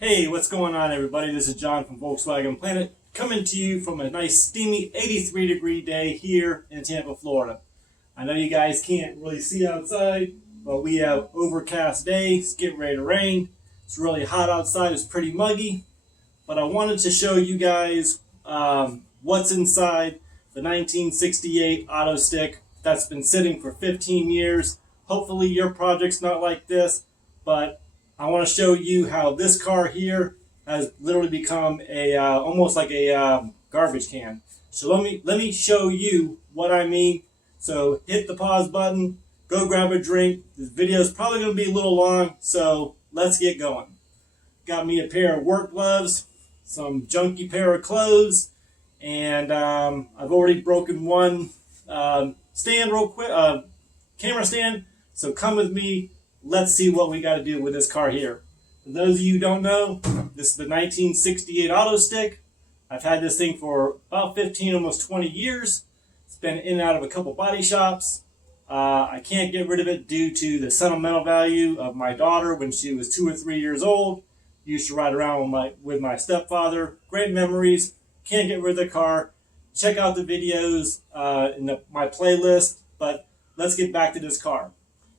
Hey, what's going on, everybody? This is John from Volkswagen Planet, coming to you from a nice steamy 83-degree day here in Tampa, Florida. I know you guys can't really see outside, but we have overcast days, getting ready to rain. It's really hot outside, it's pretty muggy, but I wanted to show you guys what's inside the 1968 Autostick that's been sitting for 15 years. Hopefully your project's not like this, but I want to show you how this car here has literally become a almost like a garbage can. So let me show you what I mean. So hit the pause button, go grab a drink. This video is probably going to be a little long, so let's get going. Got me a pair of work gloves, some junky pair of clothes, and I've already broken one stand real quick, camera stand. So come with me. Let's see what we got to do with this car here. For those of you who don't know, this is the 1968 Autostick. I've had this thing for about 15, almost 20 years. It's been in and out of a couple body shops. I can't get rid of it due to the sentimental value of my daughter when she was 2 or 3 years old. Used to ride around with my stepfather. Great memories. Can't get rid of the car. Check out the videos in my playlist. But let's get back to this car.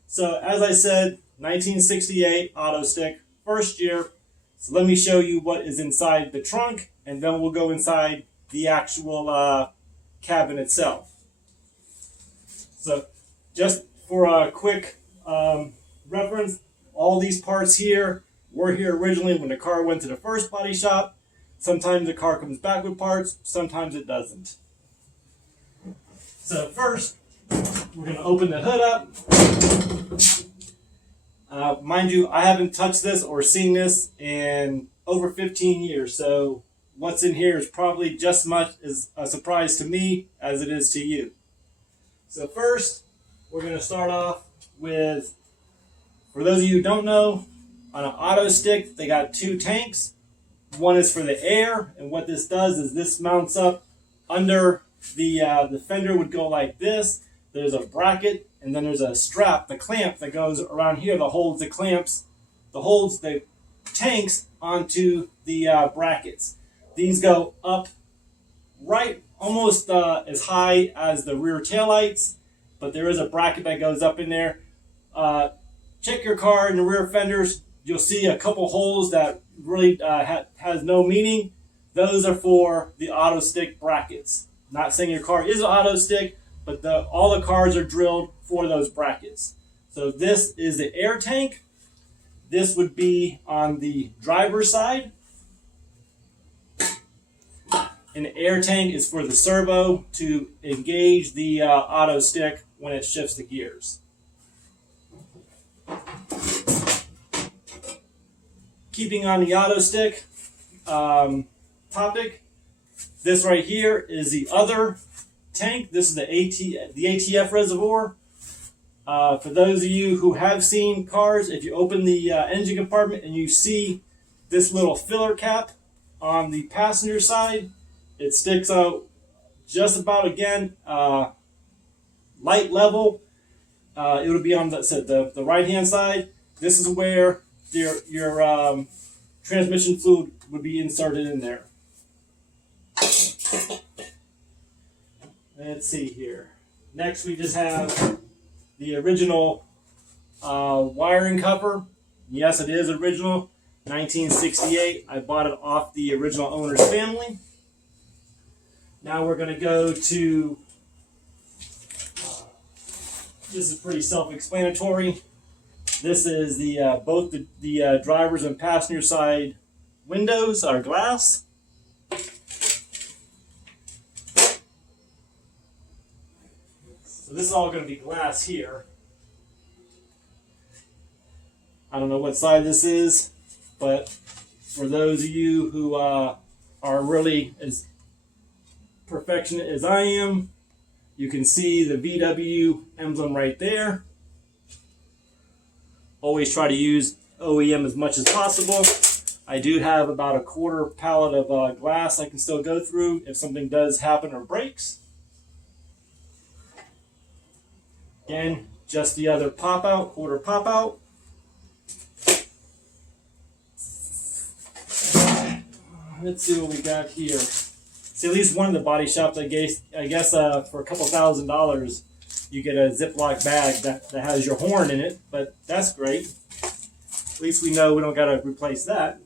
So as I said, 1968 Autostick, first year. So let me show you what is inside the trunk, and then we'll go inside the actual cabin itself. So just for a quick reference, all these parts here were here originally when the car went to the first body shop. Sometimes the car comes back with parts, sometimes it doesn't. So first, we're going to open the hood up. Mind you, I haven't touched this or seen this in over 15 years, so what's in here is probably just as much as a surprise to me as it is to you. So first, we're going to start off with, for those of you who don't know, on an Autostick, they got two tanks. One is for the air, and what this does is this mounts up under the fender would go like this. There's a bracket, and then there's a strap, the clamp that goes around here that holds the clamps, that holds the tanks onto the brackets. These go up right almost as high as the rear taillights, but there is a bracket that goes up in there. Check your car in the rear fenders. You'll see a couple holes that really has no meaning. Those are for the Autostick brackets. Not saying your car is an Autostick, but all the cars are drilled for those brackets. So this is the air tank. This would be on the driver's side. And the air tank is for the servo to engage the Autostick when it shifts the gears. Keeping on the Autostick topic, this right here is the other tank. This is the ATF reservoir. For those of you who have seen cars, if you open the engine compartment and you see this little filler cap on the passenger side, it sticks out just about, again, light level. It would be on the right hand side. This is where your transmission fluid would be inserted in there. Let's see here. Next, we just have the original wiring cover. Yes, it is original. 1968. I bought it off the original owner's family. Now we're going to go to, this is pretty self-explanatory. This is the both the driver's and passenger side windows are glass. So this is all going to be glass here. I don't know what side this is, but for those of you who are really as perfectionist as I am, you can see the VW emblem right there. Always try to use OEM as much as possible. I do have about a quarter pallet of glass I can still go through if something does happen or breaks. Again, just the other pop out, quarter pop out. let's see what we got here. See, at least one of the body shops, I guess for a couple $1,000, you get a Ziploc bag that has your horn in it, but that's great. At least we know we don't got to replace that.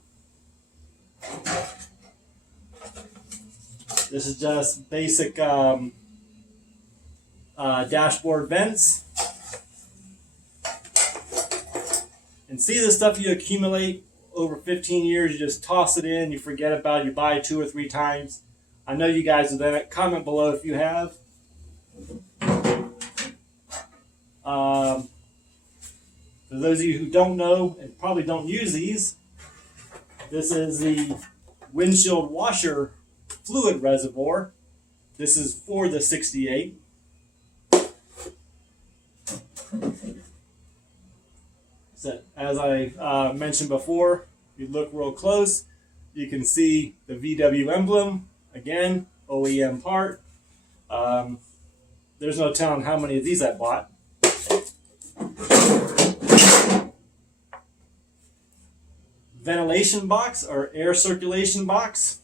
This is just basic dashboard vents. And see the stuff you accumulate over 15 years, you just toss it in, you forget about it, you buy it 2 or 3 times. I know you guys have done it. Comment below if you have. For those of you who don't know and probably don't use these, this is the windshield washer fluid reservoir. This is for the 68. So, as I mentioned before, if you look real close, you can see the VW emblem. Again, OEM part. There's no telling how many of these I bought. Ventilation box or air circulation box.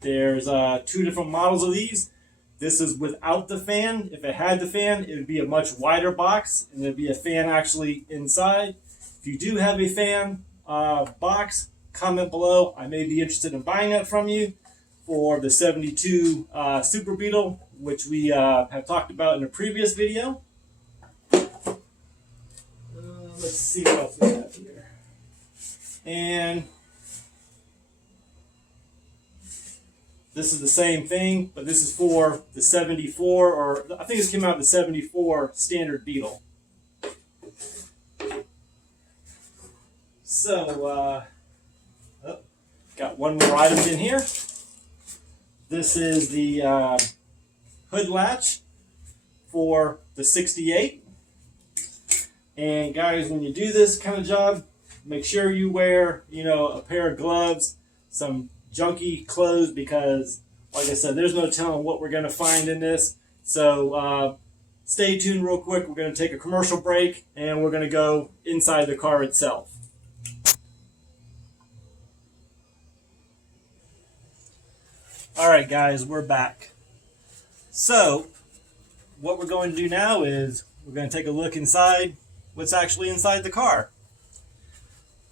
There's 2 different models of these. This is without the fan. If it had the fan, it would be a much wider box, and there'd be a fan actually inside. If you do have a fan box, comment below. I may be interested in buying that from you for the 72 Super Beetle, which we have talked about in a previous video. Let's see what else we have here. And this is the same thing, but this is for the 74, or I think this came out of the 74 standard Beetle. So, got one more item in here. This is the hood latch for the 68. And guys, when you do this kind of job, make sure you wear, a pair of gloves, some junky clothes, because, like I said, there's no telling what we're going to find in this. So stay tuned real quick. We're going to take a commercial break, and we're going to go inside the car itself. All right, guys, we're back. So what we're going to do now is we're going to take a look inside what's actually inside the car.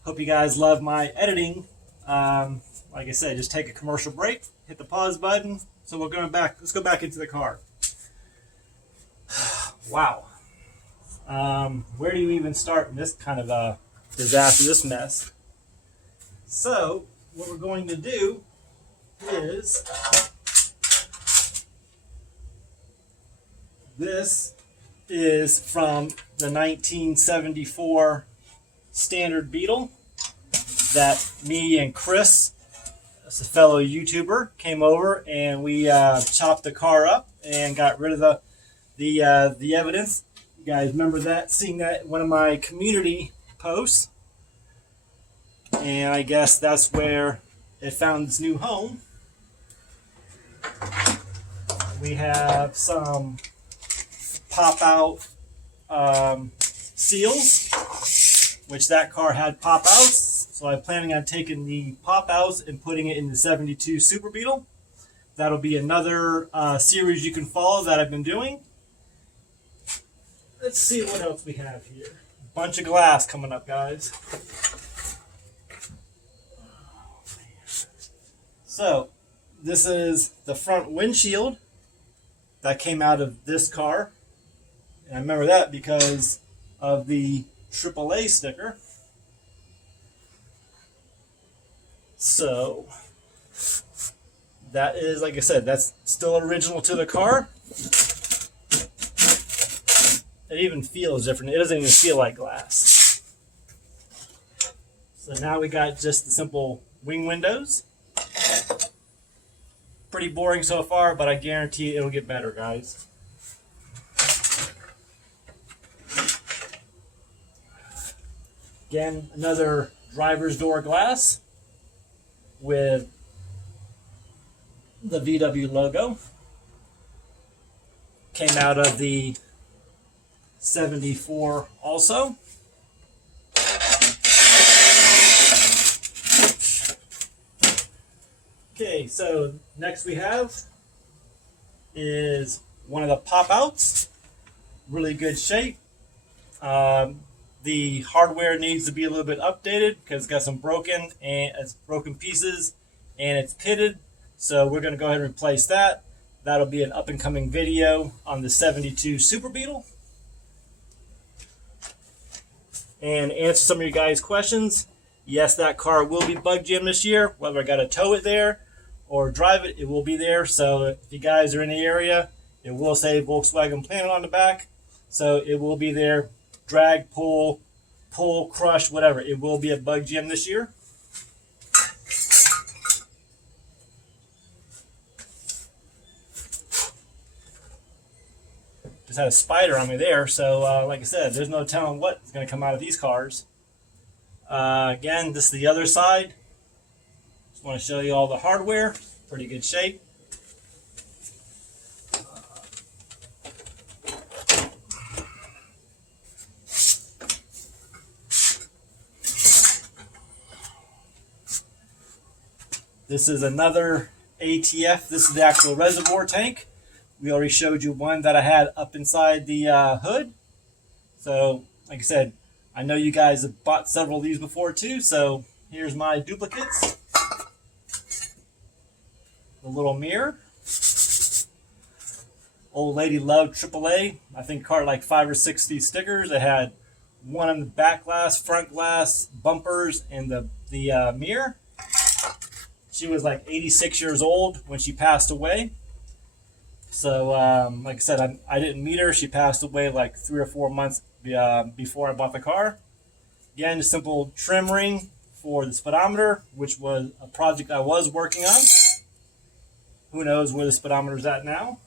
Hope you guys love my editing. Like I said, just take a commercial break, hit the pause button. So we're going back. Let's go back into the car. Wow. Where do you even start in this kind of a disaster, this mess? So what we're going to do is this is from the 1974 standard Beetle that me and Chris, as a fellow YouTuber, came over and we chopped the car up and got rid of the evidence. You guys remember that? Seeing that in one of my community posts, and I guess that's where it found its new home. We have some pop-out seals, which that car had pop-outs. So I'm planning on taking the pop-outs and putting it in the 72 Super Beetle. That'll be another series you can follow that I've been doing. Let's see what else we have here. A bunch of glass coming up, guys. So this is the front windshield that came out of this car. And I remember that because of the AAA sticker. So that is, like I said, that's still original to the car. It even feels different. It doesn't even feel like glass. So now we got just the simple wing windows. Pretty boring so far, but I guarantee it'll get better, guys. Again, another driver's door glass with the VW logo. Came out of the 74 also. Okay, so next we have is one of the pop outs. Really good shape. The hardware needs to be a little bit updated because it's got some broken pieces, and it's pitted. So we're going to go ahead and replace that. That'll be an up and coming video on the 72 Super Beetle. And answer some of your guys' questions. Yes, that car will be bug jammed this year. Whether I got to tow it there or drive it, it will be there. So if you guys are in the area, it will say Volkswagen Planet on the back. So it will be there. Drag, pull, crush, whatever. It will be a bug jam this year. Just had a spider on me there, so like I said, there's no telling what's going to come out of these cars. Again, this is the other side. Just want to show you all the hardware. Pretty good shape. This is another ATF. This is the actual reservoir tank. We already showed you one that I had up inside the hood. So, like I said, I know you guys have bought several of these before too. So, here's my duplicates. The little mirror. Old lady loved AAA. I think car like 5 or 6 of these stickers. It had one on the back glass, front glass, bumpers, and the mirror. She was like 86 years old when she passed away. So, like I said, I didn't meet her. She passed away like 3 or 4 months before I bought the car. Again, a simple trim ring for the speedometer, which was a project I was working on. Who knows where the speedometer's at now.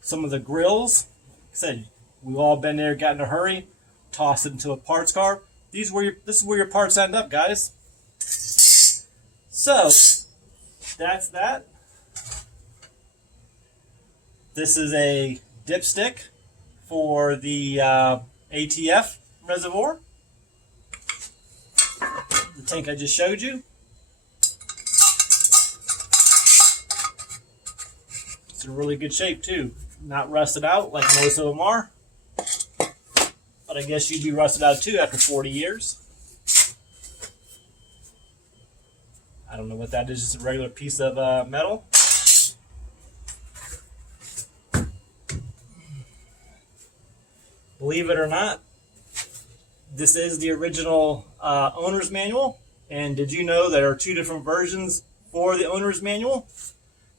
Some of the grills. Like I said, we've all been there, got in a hurry, tossed it into a parts car. This is where your parts end up, guys. So, that's that. This is a dipstick for the ATF reservoir. The tank I just showed you. It's in really good shape too. Not rusted out like most of them are. But I guess you'd be rusted out too after 40 years. I don't know what that is, just a regular piece of metal. Believe it or not, this is the original owner's manual. And did you know there are 2 different versions for the owner's manual?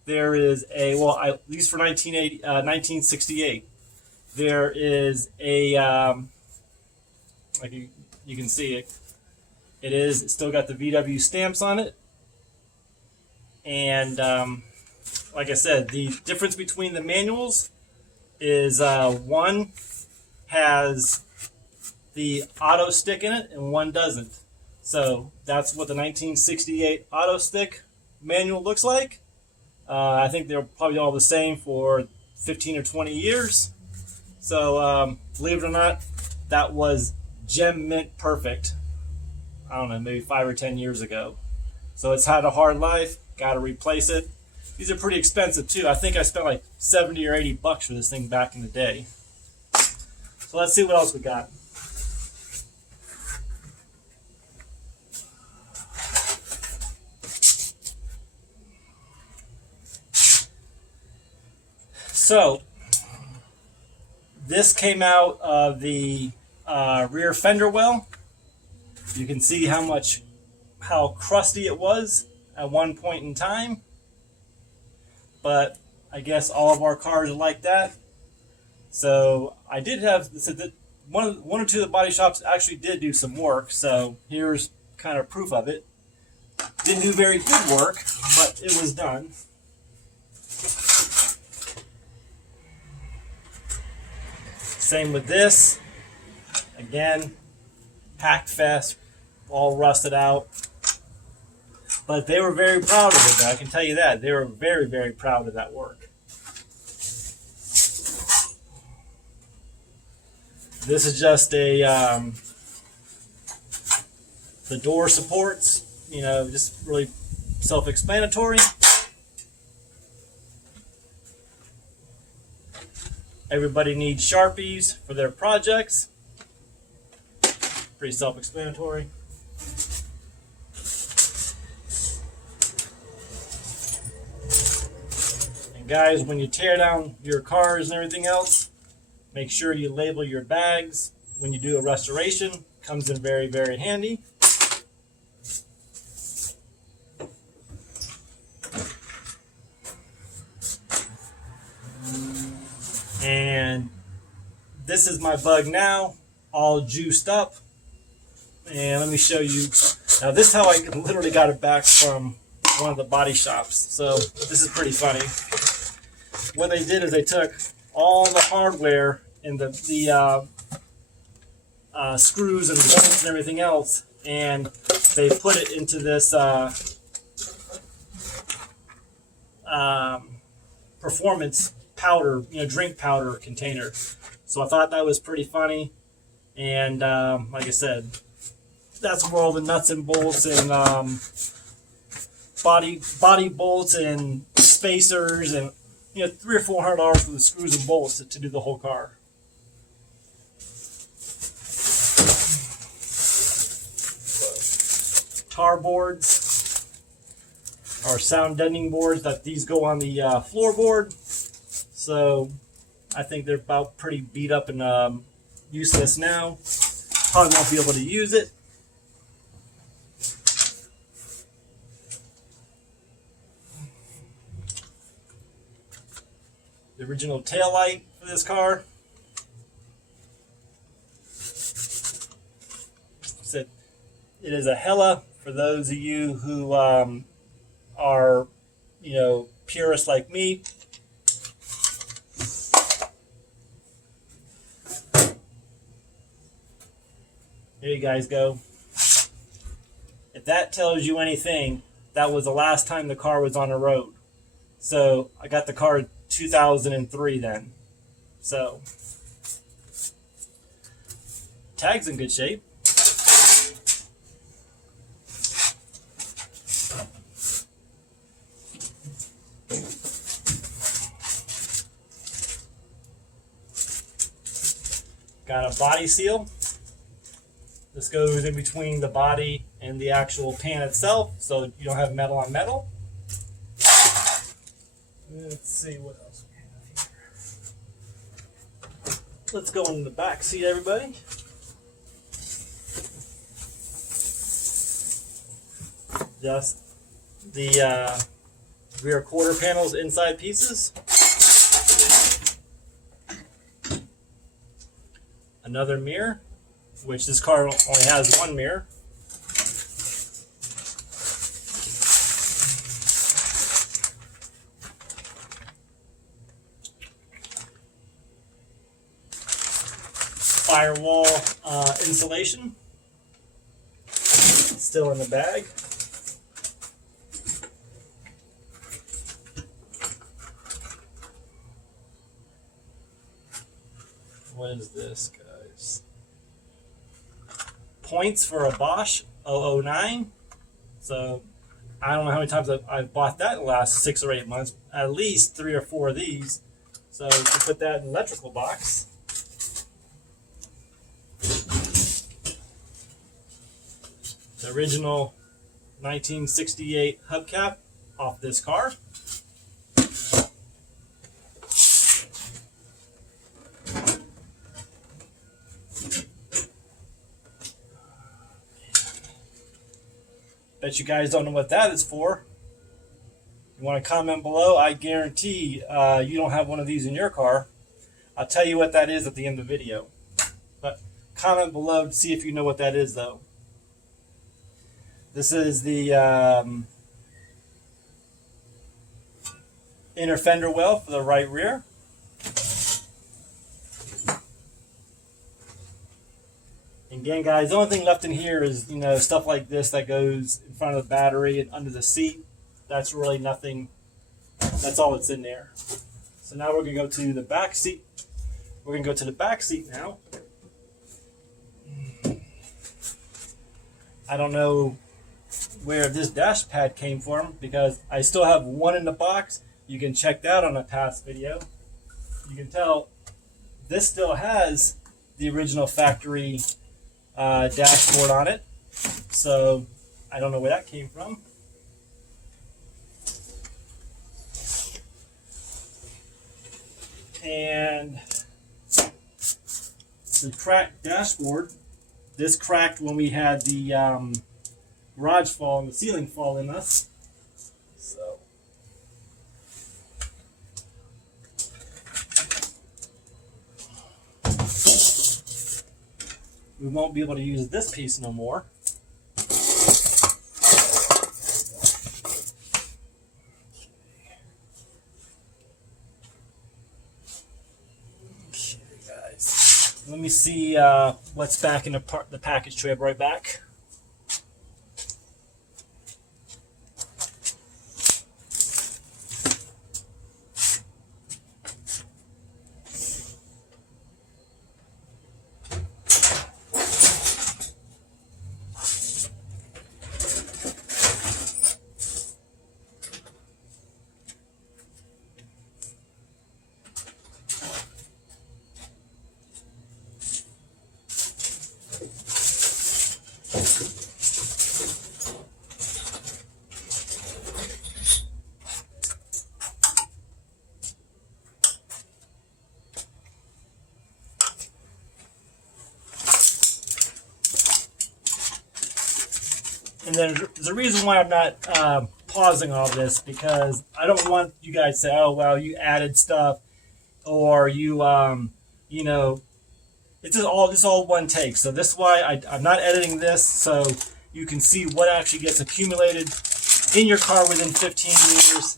There is a, well, at least for 1968, there is a, like you can see it, it's still got the VW stamps on it. And like I said, the difference between the manuals is one has the Autostick in it and one doesn't. So that's what the 1968 Autostick manual looks like. I think they're probably all the same for 15 or 20 years. So believe it or not, that was gem mint perfect. I don't know, maybe 5 or 10 years ago. So it's had a hard life. Got to replace it. These are pretty expensive too. I think I spent like 70 or 80 bucks for this thing back in the day. So let's see what else we got. So this came out of the rear fender well. You can see how crusty it was at one point in time. But I guess all of our cars are like that. So I did have, so that one or two of the body shops actually did do some work. So here's kind of proof of it. Didn't do very good work, but it was done. Same with this. Again, packed fast, all rusted out. But they were very proud of it, I can tell you that. They were very, very proud of that work. This is just the door supports, just really self-explanatory. Everybody needs Sharpies for their projects. Pretty self-explanatory. And guys, when you tear down your cars and everything else, make sure you label your bags when you do a restoration. Comes in very, very handy. And this is my bug now, all juiced up. And let me show you. Now this is how I literally got it back from one of the body shops. So this is pretty funny. What they did is they took all the hardware and the screws and bolts and everything else, and they put it into this performance powder, drink powder container. So I thought that was pretty funny. And like I said, that's where all the nuts and bolts and body bolts and spacers and $300 or $400 for the screws and bolts to do the whole car. Tar boards are sound deadening boards that these go on the floorboard. So I think they're about pretty beat up and useless now. Probably won't be able to use it. The original taillight for this car. It is a Hella for those of you who are, purists like me. There you guys go. If that tells you anything, that was the last time the car was on the road. So I got the car in 2003 then. So tag's in good shape. Got a body seal. This goes in between the body and the actual pan itself, so you don't have metal on metal. Let's see what else we have here. Let's go into the back seat, everybody. Just the rear quarter panels, inside pieces. Another mirror, which this car only has one mirror. Firewall insulation, still in the bag. What is this, guys? Points for a Bosch 009. So I don't know how many times I've bought that in the last 6 or 8 months. At least 3 or 4 of these. So you can put that in the electrical box. The original 1968 hubcap off this car. Bet you guys don't know what that is for. You want to comment below? I guarantee you don't have one of these in your car. I'll tell you what that is at the end of the video. But comment below to see if you know what that is, though. This is the inner fender well for the right rear. Again, guys, the only thing left in here is, stuff like this that goes in front of the battery and under the seat. That's really nothing. That's all that's in there. So now we're going to go to the back seat. We're going to go to the back seat now. I don't know where this dash pad came from, because I still have one in the box. You can check that on a past video. You can tell this still has the original factory dashboard on it. So I don't know where that came from. And the cracked dashboard, this cracked when we had the garage fall and the ceiling fall in us. So we won't be able to use this piece no more. Let me see what's back in the package tray. I'll be right back. And then there's a reason why I'm not pausing all this, because I don't want you guys to say, oh, well, you added stuff, or you, you know, it's just all one take. So this is why I'm not editing this, so you can see what actually gets accumulated in your car within 15 years.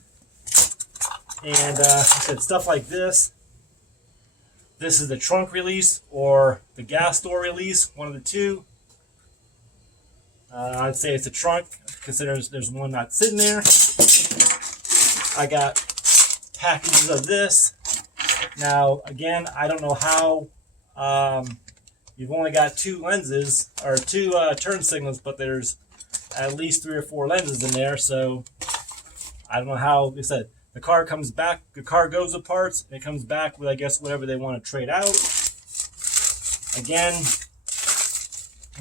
And I said stuff like this. This is the trunk release or the gas door release, one of the two. I'd say it's a trunk, considering there's one not sitting there. I got packages of this. Now, again, I don't know how you've only got two lenses, or two turn signals, but there's at least 3 or 4 lenses in there. So I don't know how. They said the car comes back, the car goes to parts, and it comes back with, I guess, whatever they want to trade out. Again,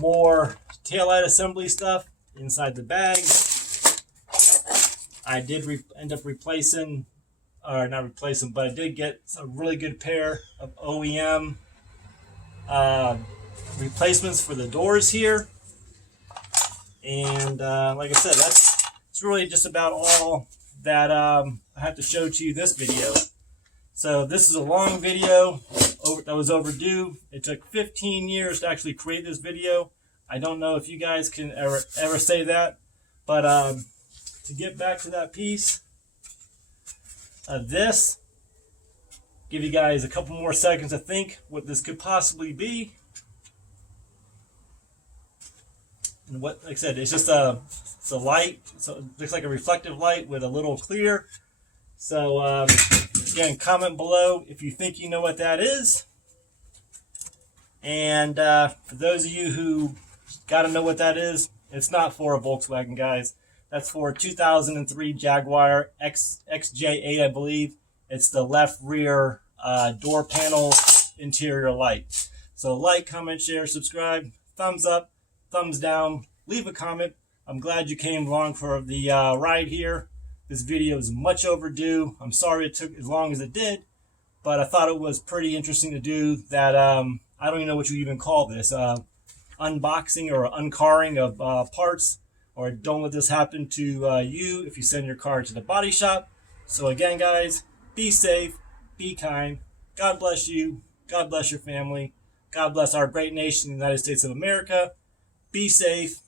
more taillight assembly stuff inside the bag. I did end up replacing, or not replacing, but I did get a really good pair of OEM replacements for the doors here. And like I said, that's really just about all that I have to show to you this video. So this is a long video that was overdue. It took 15 years to actually create this video. I don't know if you guys can ever say that, but to get back to that piece of this, give you guys a couple more seconds to think what this could possibly be. And what, like I said, it's just it's a light, so it looks like a reflective light with a little clear. So again, comment below if you think you know what that is. And for those of you who got to know what that is, it's not for a Volkswagen, guys. That's for a 2003 Jaguar XJ8, I believe. It's the left rear door panel interior light. So like, comment, share, subscribe, thumbs up, thumbs down, leave a comment. I'm glad you came along for the ride here. This video is much overdue. I'm sorry it took as long as it did, but I thought it was pretty interesting to do that. I don't even know what you even call this. Unboxing or uncarring of parts, or don't let this happen to you if you send your car to the body shop. So again, guys, be safe, be kind. God bless you. God bless your family. God bless our great nation, the United States of America. Be safe,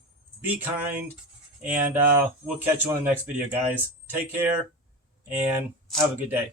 be kind, and we'll catch you on the next video, guys. Take care and have a good day.